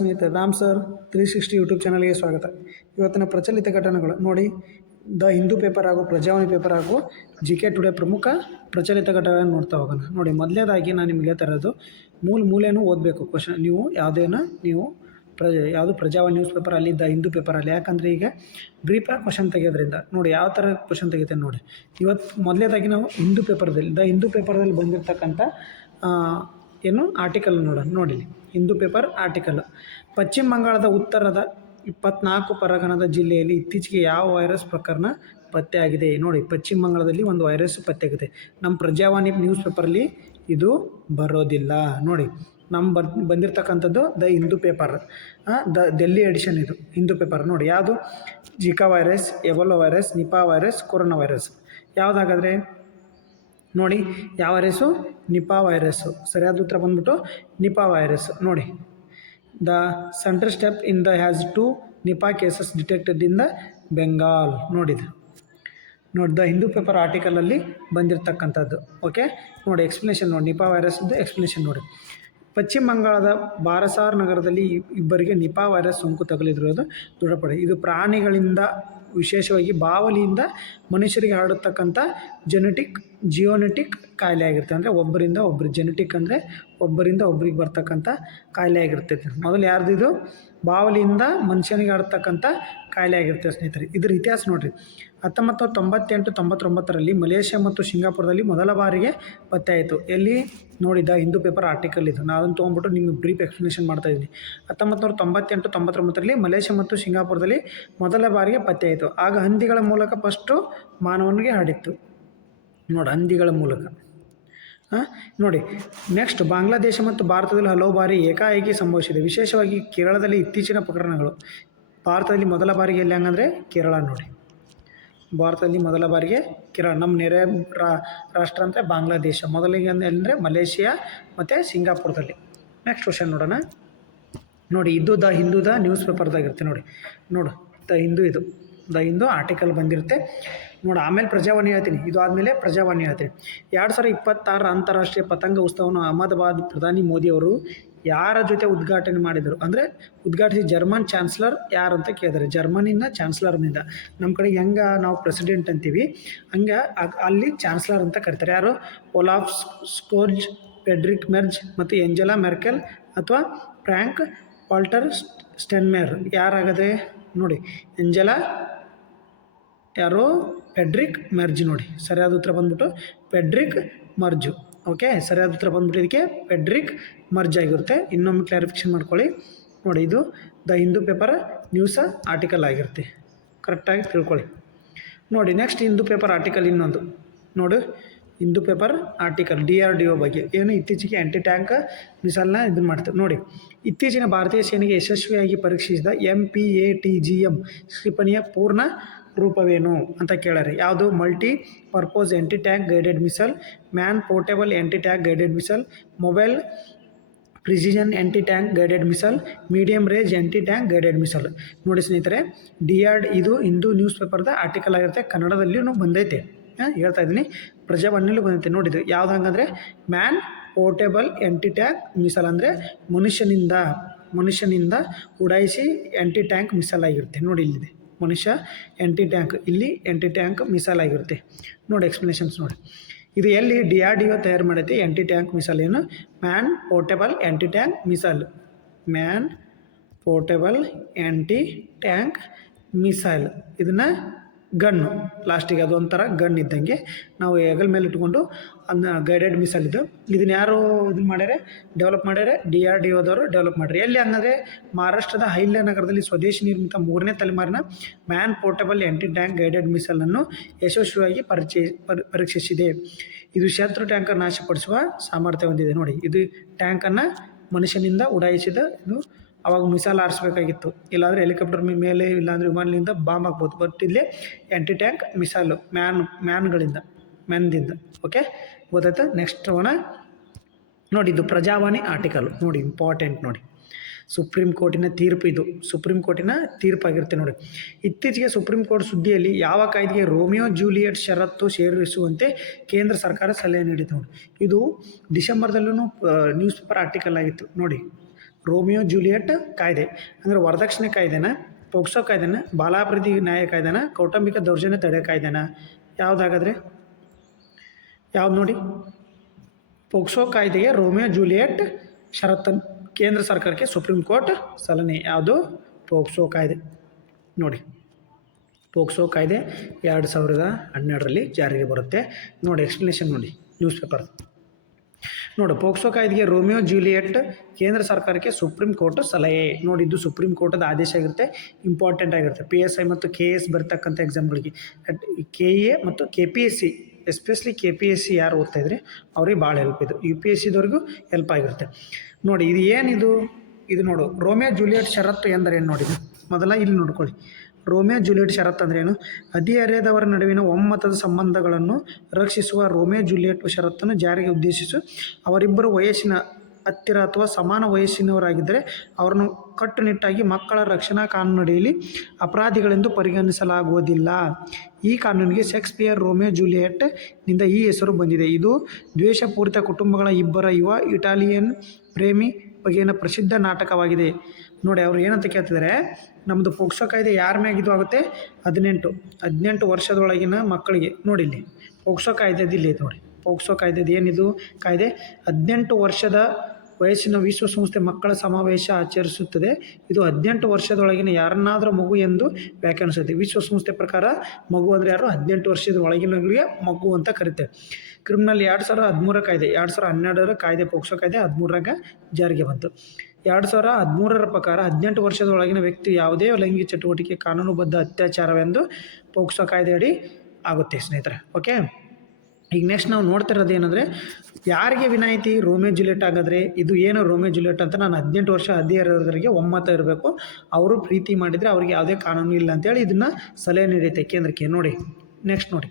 ಸ್ನೇಹಿತರೆ, Ram sir 360 YouTube ಚಾನಲ್ಗೆ ಸ್ವಾಗತ. ಇವತ್ತಿನ ಪ್ರಚಲಿತ ಘಟನೆಗಳು ನೋಡಿ. ದ ಹಿಂದೂ ಪೇಪರ್ ಹಾಗೂ ಪ್ರಜಾವಾಣಿ ಪೇಪರ್ ಹಾಗೂ GK ಟುಡೇ ಪ್ರಮುಖ ಪ್ರಚಲಿತ ಘಟನೆಗಳನ್ನು ನೋಡ್ತಾ ಹೋಗೋಣ. ನೋಡಿ, ಮೊದಲನೇದಾಗಿ ನಾನು ನಿಮಗೆ ತರೋದು ಮೂಲೆನೂ ಓದಬೇಕು ಕ್ವಶನ್. ನೀವು ಯಾವುದು ಪ್ರಜಾವಾಣಿ ನ್ಯೂಸ್ ಪೇಪರ್ ಅಲ್ಲಿ, ದ ಹಿಂದೂ ಪೇಪರಲ್ಲಿ. ಯಾಕಂದರೆ ಈಗ ಬ್ರೀಫಾಗಿ ಕ್ವಶನ್ ತೆಗೆಯೋದ್ರಿಂದ ನೋಡಿ ಯಾವ ಥರ ಕ್ವಶನ್ ತೆಗಿತೇನೆ ನೋಡಿ. ಇವತ್ತು ಮೊದಲನೇದಾಗಿ ನಾವು ದ ಹಿಂದೂ ಪೇಪರ್ದಲ್ಲಿ ಬಂದಿರತಕ್ಕಂಥ ಆರ್ಟಿಕಲ್ ನೋಡೋಣ. ನೋಡಿ, ಹಿಂದೂ ಪೇಪರ್ ಆರ್ಟಿಕಲ್. ಪಶ್ಚಿಮ ಬಂಗಾಳದ ಉತ್ತರದ 24 ಪರಗಣದ ಜಿಲ್ಲೆಯಲ್ಲಿ ಇತ್ತೀಚೆಗೆ ಯಾವ ವೈರಸ್ ಪ್ರಕರಣ ಪತ್ತೆಯಾಗಿದೆ? ನೋಡಿ, ಪಶ್ಚಿಮ ಬಂಗಾಳದಲ್ಲಿ ಒಂದು ವೈರಸ್ ಪತ್ತೆಯಾಗಿದೆ. ನಮ್ಮ ಪ್ರಜಾವಾಣಿ ನ್ಯೂಸ್ ಪೇಪರಲ್ಲಿ ಇದು ಬರೋದಿಲ್ಲ. ನೋಡಿ, ಬಂದಿರತಕ್ಕಂಥದ್ದು the Hindu paper, Delhi edition. ಇದು ಹಿಂದೂ ಪೇಪರ್. ನೋಡಿ, ಯಾವುದು? Zika virus, Ebola virus, Nipah virus, corona virus. ಯಾವುದಾಗಾದರೆ ನೋಡಿ, ಯಾವ ವೈರಸ್ಸು? ನಿಪಾ ವೈರಸ್ಸು. ಸರಿಯಾದ ಉತ್ತರ ಬಂದ್ಬಿಟ್ಟು ನಿಪಾ ವೈರಸ್. ನೋಡಿ, the central step in the has 2 Nipah cases detected in the Bengal. ನೋಡಿ, ದ ಹಿಂದೂ ಪೇಪರ್ ಆರ್ಟಿಕಲಲ್ಲಿ ಬಂದಿರತಕ್ಕಂಥದ್ದು. ಓಕೆ, ನೋಡಿ ಎಕ್ಸ್ಪ್ಲನೇಷನ್ ನೋಡಿ, ನಿಪಾ ವೈರಸ್ದು ಎಕ್ಸ್ಪ್ಲನೇಷನ್ ನೋಡಿ. ಪಶ್ಚಿಮ ಬಂಗಾಳದ ಬಾರಸಾರ್ ನಗರದಲ್ಲಿ ಇಬ್ಬರಿಗೆ ನಿಪಾ ವೈರಸ್ ಸೋಂಕು ತಗುಲಿದಿರುವುದು ದೃಢಪಡಿದೆ. ಇದು ಪ್ರಾಣಿಗಳಿಂದ, ವಿಶೇಷವಾಗಿ ಬಾವಲಿಯಿಂದ ಮನುಷ್ಯರಿಗೆ ಹರಡತಕ್ಕಂಥ ಜಿಯೋನೆಟಿಕ್ ಕಾಯಿಲೆ ಆಗಿರುತ್ತೆ. ಅಂದರೆ ಒಬ್ಬರಿಂದ ಒಬ್ಬರು, ಜೆನೆಟಿಕ್ ಅಂದರೆ ಒಬ್ಬರಿಂದ ಒಬ್ರಿಗೆ ಬರ್ತಕ್ಕಂಥ ಕಾಯಿಲೆ ಆಗಿರ್ತೈತೆ. ಮೊದಲು ಯಾರ್ದು? ಇದು ಬಾವಲಿಯಿಂದ ಮನುಷ್ಯನಿಗೆ ಹರಡ್ತಕ್ಕಂಥ ಕಾಯಿಲೆ ಆಗಿರ್ತದೆ ಸ್ನೇಹಿತರೆ. ಇದ್ರ ಇತಿಹಾಸ ನೋಡಿರಿ. 1998-99ರಲ್ಲಿ ಮಲೇಷ್ಯಾ ಮತ್ತು ಸಿಂಗಾಪುರದಲ್ಲಿ ಮೊದಲ ಬಾರಿಗೆ ಪತ್ತೆ ಆಯಿತು. ಎಲ್ಲಿ? ನೋಡಿದ ಹಿಂದೂ ಪೇಪರ್ ಆರ್ಟಿಕಲ್ ಇದು. ನಾನು ಅದನ್ನು ತೊಗೊಂಡ್ಬಿಟ್ಟು ನಿಮಗೆ ಬ್ರೀಫ್ ಎಕ್ಸ್ಪ್ಲನೇಷನ್ ಮಾಡ್ತಾಯಿದ್ದೀನಿ. 1998-99ರಲ್ಲಿ ಮಲೇಷ್ಯಾ ಮತ್ತು ಸಿಂಗಾಪುರದಲ್ಲಿ ಮೊದಲ ಬಾರಿಗೆ ಪತ್ತೆ ಆಯಿತು. ಆಗ ಹಂದಿಗಳ ಮೂಲಕ ಫಸ್ಟು ಮಾನವನಿಗೆ ಹರಡಿತ್ತು. ನೋಡಿ, ಹಂದಿಗಳ ಮೂಲಕ. ನೋಡಿ, ನೆಕ್ಸ್ಟ್ ಬಾಂಗ್ಲಾದೇಶ ಮತ್ತು ಭಾರತದಲ್ಲಿ ಹಲವು ಬಾರಿ ಏಕಾಏಕಿ ಸಂಭವಿಸಿದೆ. ವಿಶೇಷವಾಗಿ ಕೇರಳದಲ್ಲಿ ಇತ್ತೀಚಿನ ಪ್ರಕರಣಗಳು. ಭಾರತದಲ್ಲಿ ಮೊದಲ ಬಾರಿಗೆ ಎಲ್ಲಿ ಹಂಗಂದರೆ ಕೇರಳ. ನೋಡಿ, ಭಾರತದಲ್ಲಿ ಮೊದಲ ಬಾರಿಗೆ ಕೇರಳ. ನಮ್ಮ ನೆರೆ ರಾಷ್ಟ್ರ ಅಂದರೆ ಬಾಂಗ್ಲಾದೇಶ. ಮೊದಲಿಗೆ ಅಂದರೆ ಮಲೇಷಿಯಾ ಮತ್ತು ಸಿಂಗಾಪುರದಲ್ಲಿ. ನೆಕ್ಸ್ಟ್ ಕ್ವಶನ್ ನೋಡೋಣ. ನೋಡಿ, ಇದು ದ ಹಿಂದೂದ ನ್ಯೂಸ್ ಪೇಪರ್ದಾಗಿರುತ್ತೆ. ನೋಡಿ, ಇದು ದ ಹಿಂದೂ ಆರ್ಟಿಕಲ್ ಬಂದಿರುತ್ತೆ. ನೋಡಿ, ಆಮೇಲೆ ಪ್ರಜಾವಾಣಿ ಹೇಳ್ತೀನಿ. ಇದು ಆದಮೇಲೆ ಪ್ರಜಾವಾಣಿ ಹೇಳ್ತೀನಿ. 2026 ಅಂತಾರಾಷ್ಟ್ರೀಯ ಪತಂಗ ಉತ್ಸವವನ್ನು ಅಹಮದಾಬಾದ್ ಪ್ರಧಾನಿ ಮೋದಿಯವರು ಯಾರ ಜೊತೆ ಉದ್ಘಾಟನೆ ಮಾಡಿದರು? ಅಂದರೆ ಉದ್ಘಾಟಿಸಿ ಜರ್ಮನ್ ಚಾನ್ಸ್ಲರ್ ಯಾರು ಅಂತ ಕೇಳಿದ್ದಾರೆ. ಜರ್ಮನಿನ ಚಾನ್ಸ್ಲರ್ನಿಂದ. ನಮ್ಮ ಕಡೆ ಹೆಂಗೆ ನಾವು ಪ್ರೆಸಿಡೆಂಟ್ ಅಂತೀವಿ, ಹಂಗೆ ಅಲ್ಲಿ ಚಾನ್ಸ್ಲರ್ ಅಂತ ಕರೀತಾರೆ. ಯಾರು? ಓಲಾಫ್ ಸ್ಕೋಲ್ಜ್, ಫ್ರೆಡ್ರಿಕ್ ಮೆರ್ಜ್ ಮತ್ತು ಏಂಜೆಲಾ ಮೆರ್ಕೆಲ್ ಅಥವಾ ಫ್ರ್ಯಾಂಕ್ ವಾಲ್ಟರ್ ಸ್ಟೆನ್ಮೇಯರ್. ಯಾರಾಗದೆ? ನೋಡಿ, ಏಂಜೆಲಾ ಯಾರು? Friedrich Merz. ನೋಡಿ, ಸರಿಯಾದ ಉತ್ತರ ಬಂದ್ಬಿಟ್ಟು ಫ್ರೆಡ್ರಿಕ್ ಮರ್ಜು. ಓಕೆ, ಸರಿಯಾದ ಉತ್ತರ ಬಂದ್ಬಿಟ್ಟು ಇದಕ್ಕೆ ಫ್ರೆಡ್ರಿಕ್ ಮರ್ಜ್ ಆಗಿರುತ್ತೆ. ಇನ್ನೊಮ್ಮೆ ಕ್ಲಾರಿಫಿಕೇಷನ್ ಮಾಡ್ಕೊಳ್ಳಿ. ನೋಡಿ, ಇದು the Hindu paper news article ಆಗಿರುತ್ತೆ. ಕರೆಕ್ಟಾಗಿ ತಿಳ್ಕೊಳ್ಳಿ. ನೋಡಿ, ನೆಕ್ಸ್ಟ್ ಹಿಂದೂ ಪೇಪರ್ ಆರ್ಟಿಕಲ್ ಇನ್ನೊಂದು. ನೋಡು, ಹಿಂದೂ ಪೇಪರ್ ಆರ್ಟಿಕಲ್ DRDO ಬಗ್ಗೆ. ಏನು? ಇತ್ತೀಚೆಗೆ ಆ್ಯಂಟಿ ಟ್ಯಾಂಕ್ ಮಿಸೈಲ್ನ ಇದನ್ನು ಮಾಡ್ತಾರೆ. ನೋಡಿ, ಇತ್ತೀಚಿನ ಭಾರತೀಯ ಸೇನೆಗೆ ಯಶಸ್ವಿಯಾಗಿ ಪರೀಕ್ಷಿಸಿದ MPATGM ಕ್ಷಿಪಣಿಯ ಪೂರ್ಣ ರೂಪವೇನು ಅಂತ ಕೇಳಾರೆ. ಯಾವುದು? Multi purpose anti tank guided missile, man portable anti tank guided missile, mobile precision anti tank guided missile, medium range anti tank guided missile. ನೋಡಿ ಸ್ನೇಹಿತರೆ, ಇದು ಹಿಂದೂ ನ್ಯೂಸ್ ಪೇಪರ್ದ ಆರ್ಟಿಕಲ್ ಆಗಿರುತ್ತೆ. ಕನ್ನಡದಲ್ಲಿಯೂ ಬಂದೈತೆ. ಹೇಳ್ತಾ ಇದ್ದೀನಿ, ಪ್ರಜಾವಾಣಿಯಲ್ಲೂ ಬಂದೈತೆ. ನೋಡಿದ್ದು ಯಾವ್ದು ಹಂಗಂದರೆ man portable anti tank missile. ಅಂದರೆ ಮನುಷ್ಯನಿಂದ ಉಡಾಯಿಸಿ ಆ್ಯಂಟಿ ಟ್ಯಾಂಕ್ ಮಿಸೈಲ್ ಆಗಿರುತ್ತೆ. ನೋಡಿ, ಇಲ್ಲಿದೆ ಮನುಷ್ಯ ಆ್ಯಂಟಿ ಟ್ಯಾಂಕ್, ಇಲ್ಲಿ ಆ್ಯಂಟಿ ಟ್ಯಾಂಕ್ ಮಿಸೈಲ್ ಆಗಿರುತ್ತೆ. ನೋಡಿ ಎಕ್ಸ್ಪ್ಲನೇಷನ್ಸ್ ನೋಡಿ. ಇದು ಎಲ್ಲಿ? DRDO ತಯಾರು ಮಾಡೈತೆ ಆ್ಯಂಟಿ ಟ್ಯಾಂಕ್ ಮಿಸೈಲ್. ಏನು? Man portable anti tank missile. Man portable anti tank missile. ಇದನ್ನು ಗನ್ನು, ಲಾಸ್ಟಿಗೆ ಅದೊಂಥರ ಗನ್ ಇದ್ದಂಗೆ ನಾವು ಹೆಗಲ ಮೇಲೆ ಇಟ್ಕೊಂಡು ಅದನ್ನ ಗೈಡೆಡ್ ಮಿಸೈಲ್ ಇದು. ಇದನ್ನು ಯಾರು ಡೆವಲಪ್ ಮಾಡ್ಯಾರೆ? DRDOದವರು ಡೆವಲಪ್ ಮಾಡ್ಯಾರೆ. ಎಲ್ಲಿ ಹಂಗಂದರೆ ಮಹಾರಾಷ್ಟ್ರದ ಹೈಲ್ಯ ನಗರದಲ್ಲಿ ಸ್ವದೇಶಿ ನಿರ್ಮಿತ 3ನೇ ತಲೆಮಾರಿನ man portable anti tank guided ಮಿಸೈಲನ್ನು ಯಶಸ್ವಿಯಾಗಿ ಪರೀಕ್ಷಿಸಿದೆ. ಇದು ಶತ್ರು ಟ್ಯಾಂಕರ್ ನಾಶಪಡಿಸುವ ಸಾಮರ್ಥ್ಯ ಹೊಂದಿದೆ. ನೋಡಿ, ಇದು ಟ್ಯಾಂಕನ್ನು ಮನುಷ್ಯನಿಂದ ಉಡಾಯಿಸಿದ ಇದು. ಅವಾಗ ಮಿಸೈಲ್ ಆರಿಸ್ಬೇಕಾಗಿತ್ತು, ಇಲ್ಲಾಂದರೆ ಹೆಲಿಕಾಪ್ಟರ್ ಮೇಲೆ, ಇಲ್ಲಾಂದರೆ ವಿಮಾನದಿಂದ ಬಾಂಬ್ ಹಾಕ್ಬೋದು. ಬಟ್ ಇಲ್ಲಿ ಆ್ಯಂಟಿ ಟ್ಯಾಂಕ್ ಮಿಸೈಲು ಮ್ಯಾನ್ದಿಂದ. ಓಕೆ, ಗೊತ್ತಾಯ್ತಾ? ನೆಕ್ಸ್ಟ್ ನೋಡಿ, ಇದು ಪ್ರಜಾವಾಣಿ ಆರ್ಟಿಕಲ್. ನೋಡಿ, ಇಂಪಾರ್ಟೆಂಟ್. ನೋಡಿ, ಸುಪ್ರೀಂ ಕೋರ್ಟಿನ ತೀರ್ಪು. ಇದು ಸುಪ್ರೀಂ ಕೋರ್ಟಿನ ತೀರ್ಪಾಗಿರುತ್ತೆ. ನೋಡಿ, ಇತ್ತೀಚೆಗೆ ಸುಪ್ರೀಂ ಕೋರ್ಟ್ ಸುದ್ದಿಯಲ್ಲಿ ಯಾವ ಕಾಯ್ದೆಗೆ ರೋಮಿಯೋ ಜೂಲಿಯಟ್ ಷರತ್ತು ಸೇರಿಸುವಂತೆ ಕೇಂದ್ರ ಸರ್ಕಾರ ಸಲಹೆ ನೀಡಿತು. ನೋಡಿ, ಇದು ಡಿಸೆಂಬರ್ದಲ್ಲೂ ನ್ಯೂಸ್ ಪೇಪರ್ ಆರ್ಟಿಕಲ್ ಆಗಿತ್ತು. ನೋಡಿ, ರೋಮಿಯೋ ಜೂಲಿಯಟ್ ಕಾಯ್ದೆ ಅಂದರೆ ವರದಕ್ಷಿಣೆ ಕಾಯ್ದೆನ, ಪೋಕ್ಸೋ ಕಾಯ್ದೆನ, ಬಾಲಾಪರಾಧಿ ನ್ಯಾಯ ಕಾಯ್ದೆನ, ಕೌಟುಂಬಿಕ ದೌರ್ಜನ್ಯ ತಡೆ ಕಾಯ್ದೆನ? ಯಾವುದಾಗಾದ್ರೆ ಯಾವ್ದು ನೋಡಿ? ಪೋಕ್ಸೋ ಕಾಯ್ದೆಗೆ ರೋಮಿಯೋ ಜೂಲಿಯಟ್ ಷರತ್ತನ್ನು ಕೇಂದ್ರ ಸರ್ಕಾರಕ್ಕೆ ಸುಪ್ರೀಂ ಕೋರ್ಟ್ ಸಲಹೆ. ಯಾವುದು? ಪೋಕ್ಸೋ ಕಾಯ್ದೆ. ನೋಡಿ, ಪೋಕ್ಸೋ ಕಾಯ್ದೆ 2012ರಲ್ಲಿ ಜಾರಿಗೆ ಬರುತ್ತೆ. ನೋಡಿ ಎಕ್ಸ್ಪ್ಲನೇಷನ್ ನೋಡಿ ನ್ಯೂಸ್ ಪೇಪರ್. ನೋಡಿ, ಪೋಕ್ಸೋ ಕಾಯ್ದೆಗೆ ರೋಮಿಯೋ ಜೂಲಿಯಟ್ ಕೇಂದ್ರ ಸರ್ಕಾರಕ್ಕೆ ಸುಪ್ರೀಂ ಕೋರ್ಟ್ ಸಲಹೆ. ನೋಡಿ, ಇದು ಸುಪ್ರೀಂ ಕೋರ್ಟದ ಆದೇಶ ಆಗಿರುತ್ತೆ, ಇಂಪಾರ್ಟೆಂಟ್ ಆಗಿರುತ್ತೆ. PSI ಮತ್ತು KS ಬರ್ತಕ್ಕಂಥ ಎಕ್ಸಾಮ್ಗಳಿಗೆ, KA ಮತ್ತು KPSC, ಎಸ್ಪೆಷಲಿ KPSC ಯಾರು ಓದ್ತಾ ಇದ್ರೆ ಅವ್ರಿಗೆ ಭಾಳ ಹೆಲ್ಪ್ ಇದು. UPSCದವ್ರಿಗೂ ಹೆಲ್ಪ್ ಆಗಿರುತ್ತೆ. ನೋಡಿ, ಇದು ಏನಿದು? ಇದು ನೋಡು, ರೋಮಿಯೋ ಜೂಲಿಯಟ್ ಷರತ್ತು ಎಂದರೇನು ನೋಡಿ. ಮೊದಲ ಇಲ್ಲಿ ನೋಡ್ಕೊಳ್ಳಿ, ರೋಮಿಯೋ ಜೂಲಿಯಟ್ ಷರತ್ತು ಅಂದ್ರೇನು? ಹದಿಹರೆಯದವರ ನಡುವಿನ ಒಮ್ಮತದ ಸಂಬಂಧಗಳನ್ನು ರಕ್ಷಿಸುವ ರೋಮಿಯೋ ಜೂಲಿಯಟ್ ಷರತ್ತನ್ನು ಜಾರಿಗೆ ಉದ್ದೇಶಿಸಿ ಅವರಿಬ್ಬರು ವಯಸ್ಸಿನ ಹತ್ತಿರ ಅಥವಾ ಸಮಾನ ವಯಸ್ಸಿನವರಾಗಿದ್ದರೆ ಅವರನ್ನು ಕಟ್ಟುನಿಟ್ಟಾಗಿ ಮಕ್ಕಳ ರಕ್ಷಣಾ ಕಾನೂನಡಿಯಲ್ಲಿ ಅಪರಾಧಿಗಳೆಂದು ಪರಿಗಣಿಸಲಾಗುವುದಿಲ್ಲ. ಈ ಕಾನೂನಿಗೆ ಶೇಕ್ಸ್ಪಿಯರ್ ರೋಮಿಯೋ ಜೂಲಿಯಟ್ ನಿಂದ ಈ ಹೆಸರು ಬಂದಿದೆ. ಇದು ದ್ವೇಷಪೂರಿತ ಕುಟುಂಬಗಳ ಇಬ್ಬರ ಯುವ ಇಟಾಲಿಯನ್ ಪ್ರೇಮಿ ಬಗೆಗಿನ ಪ್ರಸಿದ್ಧ ನಾಟಕವಾಗಿದೆ. ನೋಡಿ, ಅವರು ಏನಂತ ಕೇಳ್ತಿದ್ದಾರೆ, ನಮ್ಮದು ಪೋಕ್ಸೋ ಕಾಯ್ದೆ ಯಾರ ಮ್ಯಾಗಿದು ಆಗುತ್ತೆ? 18 ವರ್ಷದೊಳಗಿನ ಮಕ್ಕಳಿಗೆ. ನೋಡಿ, ಇಲ್ಲಿ ಪೋಕ್ಸೋ ಕಾಯ್ದೆದು ಇಲ್ಲಿ ನೋಡಿ, ಪೋಕ್ಸೋ ಕಾಯ್ದೆದು ಏನಿದು ಕಾಯ್ದೆ? 18 ವರ್ಷದ ವಯಸ್ಸಿನ ವಿಶ್ವಸಂಸ್ಥೆ ಮಕ್ಕಳ ಸಮಾವೇಶ ಆಚರಿಸುತ್ತದೆ. ಇದು 18 ವರ್ಷದೊಳಗಿನ ಯಾರನ್ನಾದರೂ ಮಗು ಎಂದು ವ್ಯಾಖ್ಯಾನಿಸುತ್ತೆ. ವಿಶ್ವಸಂಸ್ಥೆ ಪ್ರಕಾರ ಮಗು ಅಂದರೆ ಯಾರು? 18 ವರ್ಷದ ಒಳಗಿನಗಳಿಗೆ ಮಗು ಅಂತ ಕರಿತೇವೆ. ಕ್ರಿಮಿನಲ್ 2013 ಕಾಯ್ದೆ, 2012 ಕಾಯ್ದೆ, ಪೋಕ್ಸೋ ಕಾಯ್ದೆ 13ರಾಗ ಜಾರಿಗೆ ಬಂತು. 2013 ಪ್ರಕಾರ 18 ವರ್ಷದೊಳಗಿನ ವ್ಯಕ್ತಿ ಯಾವುದೇ ಲೈಂಗಿಕ ಚಟುವಟಿಕೆ ಕಾನೂನುಬದ್ಧ ಅತ್ಯಾಚಾರವೆಂದು ಪೋಕ್ಸೋ ಕಾಯ್ದೆ ಅಡಿ ಆಗುತ್ತೆ ಸ್ನೇಹಿತರೆ. ಓಕೆ, ಈಗ ನೆಕ್ಸ್ಟ್ ನಾವು ನೋಡ್ತಿರೋದು ಏನಂದರೆ, ಯಾರಿಗೆ ವಿನಾಯಿತಿ? ರೋಮಿಯೋ ಜೂಲಿಯಟ್ ಆಗಾದರೆ ಇದು ಏನು ರೋಮಿಯೋ ಜೂಲಿಯಟ್ ಅಂತ, ನಾನು 18 ವರ್ಷ ಹದಿಹರೆಯದವರಿಗೆ ಒಮ್ಮತ ಇರಬೇಕು, ಅವರು ಪ್ರೀತಿ ಮಾಡಿದರೆ ಅವ್ರಿಗೆ ಯಾವುದೇ ಕಾನೂನು ಇಲ್ಲ ಅಂತೇಳಿ ಇದನ್ನು ಸಲಹೆ ನೀಡೈತೆ ಕೇಂದ್ರಕ್ಕೆ. ನೋಡಿ ನೆಕ್ಸ್ಟ್ ನೋಡಿ,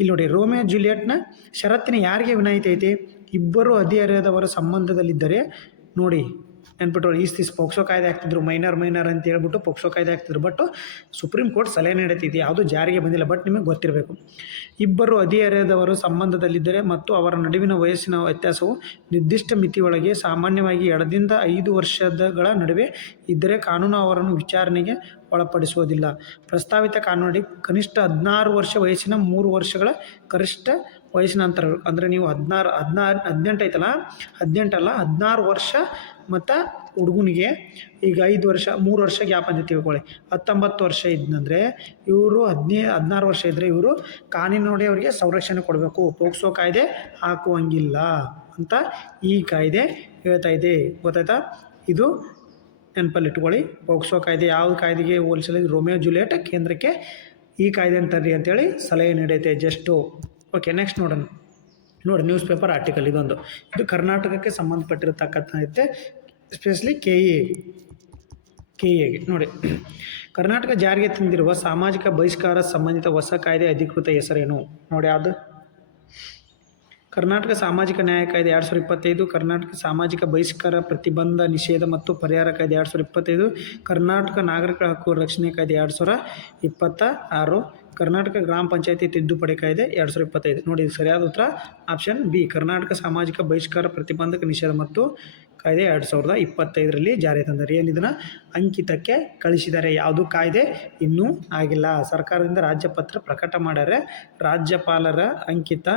ಇಲ್ಲಿ ನೋಡಿ, ರೋಮಿಯೋ ಜೂಲಿಯಟ್ನ ಷರತ್ತಿನ ಯಾರಿಗೆ ವಿನಾಯಿತಿ ಐತಿ? ಇಬ್ಬರು ಹದಿಹರೆಯದವರ ಸಂಬಂಧದಲ್ಲಿದ್ದರೆ. ನೋಡಿ ನೆನ್ಪಿಟ್ಟು, ದಿಸ್ ಪೋಕ್ಸೋ ಕಾಯ್ದೆ ಆಗ್ತಿದ್ರು, ಮೈನರ್ ಅಂತ ಹೇಳ್ಬಿಟ್ಟು ಪೋಕ್ಸೋ ಕಾಯ್ದೆ ಆಗ್ತಿದ್ರು. ಬಟ್ ಸುಪ್ರೀಂ ಕೋರ್ಟ್ ಸಲಹೆ ನೀಡುತ್ತಿದೆ, ಯಾವುದೂ ಜಾರಿಗೆ ಬಂದಿಲ್ಲ. ಬಟ್ ನಿಮಗೆ ಗೊತ್ತಿರಬೇಕು, ಇಬ್ಬರು ಹದಿಹರೆಯದವರು ಸಂಬಂಧದಲ್ಲಿದ್ದರೆ ಮತ್ತು ಅವರ ನಡುವಿನ ವಯಸ್ಸಿನ ವ್ಯತ್ಯಾಸವು ನಿರ್ದಿಷ್ಟ ಮಿತಿಯೊಳಗೆ, ಸಾಮಾನ್ಯವಾಗಿ 2ರಿಂದ 5 ವರ್ಷಗಳ ನಡುವೆ ಇದ್ದರೆ ಕಾನೂನು ಅವರನ್ನು ವಿಚಾರಣೆಗೆ ಒಳಪಡಿಸುವುದಿಲ್ಲ. ಪ್ರಸ್ತಾವಿತ ಕಾನೂನಡಿ ಕನಿಷ್ಠ 16 ವರ್ಷ ವಯಸ್ಸಿನ 3 ವರ್ಷಗಳ ಗರಿಷ್ಠ ವಯಸ್ಸಿನ ಅಂತರ. ಅಂದರೆ ನೀವು 18 ಐತಲ್ಲ, 18 ಅಲ್ಲ 16 ವರ್ಷ ಮತ್ತು ಹುಡುಗನಿಗೆ ಈಗ 5 ವರ್ಷ 3 ವರ್ಷ ಗ್ಯಾಪ್ ಅಂತ ತಿಳ್ಕೊಳ್ಳಿ, 19 ವರ್ಷ ಇದ್ದಂದರೆ ಇವರು 16 ವರ್ಷ ಇದ್ದರೆ ಇವರು ಕಾನೂನಿನಡಿ ಅವರಿಗೆ ಸಂರಕ್ಷಣೆ ಕೊಡಬೇಕು. ಪೋಕ್ಸೋ ಕಾಯ್ದೆ ಹಾಕುವಂಗಿಲ್ಲ ಅಂತ ಈ ಕಾಯ್ದೆ ಹೇಳ್ತಾ ಇದೆ. ಗೊತ್ತಾಯ್ತಾ? ಇದು ನೆನಪಲ್ಲಿ ಇಟ್ಕೊಳ್ಳಿ. ಪೋಕ್ಸೋ ಕಾಯ್ದೆ ಯಾವ ಕಾಯ್ದೆಗೆ ಹೋಲಿಸಲು? ರೋಮಿಯೋ ಜೂಲಿಯಟ್ ಕೇಂದ್ರಕ್ಕೆ ಈ ಕಾಯ್ದೆ ಅಂತರ್ರಿ ಅಂತೇಳಿ ಸಲಹೆ ನೀಡೈತೆ ಜಸ್ಟು. ಓಕೆ, ನೆಕ್ಸ್ಟ್ ನೋಡೋಣ. ನೋಡಿ, ನ್ಯೂಸ್ ಪೇಪರ್ ಆರ್ಟಿಕಲ್ ಇದೊಂದು, ಇದು ಕರ್ನಾಟಕಕ್ಕೆ ಸಂಬಂಧಪಟ್ಟಿರತಕ್ಕಂಥ ಐತೆ, ಎಸ್ಪೆಷಲಿ KA ಗೆ. ನೋಡಿ, ಕರ್ನಾಟಕ ಜಾರಿಗೆ ತಂದಿರುವ ಸಾಮಾಜಿಕ ಬಹಿಷ್ಕಾರ ಸಂಬಂಧಿತ ಹೊಸ ಕಾಯ್ದೆ ಅಧಿಕೃತ ಹೆಸರೇನು? ನೋಡಿ, ಅದು ಕರ್ನಾಟಕ ಸಾಮಾಜಿಕ ನ್ಯಾಯ ಕಾಯ್ದೆ 2025, ಕರ್ನಾಟಕ ಸಾಮಾಜಿಕ ಬಹಿಷ್ಕಾರ ಪ್ರತಿಬಂಧ ನಿಷೇಧ ಮತ್ತು ಪರಿಹಾರ ಕಾಯ್ದೆ 2025, ಕರ್ನಾಟಕ ನಾಗರಿಕರ ಹಕ್ಕು ರಕ್ಷಣೆ ಕಾಯ್ದೆ 2026, ಕರ್ನಾಟಕ ಗ್ರಾಮ ಪಂಚಾಯತಿ ತಿದ್ದುಪಡಿ ಕಾಯ್ದೆ 2025. ನೋಡಿ, ಸರಿಯಾದ ಉತ್ತರ ಆಪ್ಷನ್ ಬಿ, ಕರ್ನಾಟಕ ಸಾಮಾಜಿಕ ಬಹಿಷ್ಕಾರ ಪ್ರತಿಬಂಧಕ ನಿಷೇಧ ಮತ್ತು ಕಾಯ್ದೆ 2025ರಲ್ಲಿ ಜಾರಿ ತಂದರೆ. ಏನಿದನ್ನು ಅಂಕಿತಕ್ಕೆ ಕಳಿಸಿದ್ದಾರೆ. ಯಾವುದು ಕಾಯ್ದೆ ಇನ್ನೂ ಆಗಿಲ್ಲ. ಸರ್ಕಾರದಿಂದ ರಾಜ್ಯಪತ್ರ ಪ್ರಕಟ ಮಾಡ್ಯಾರೆ, ರಾಜ್ಯಪಾಲರ ಅಂಕಿತ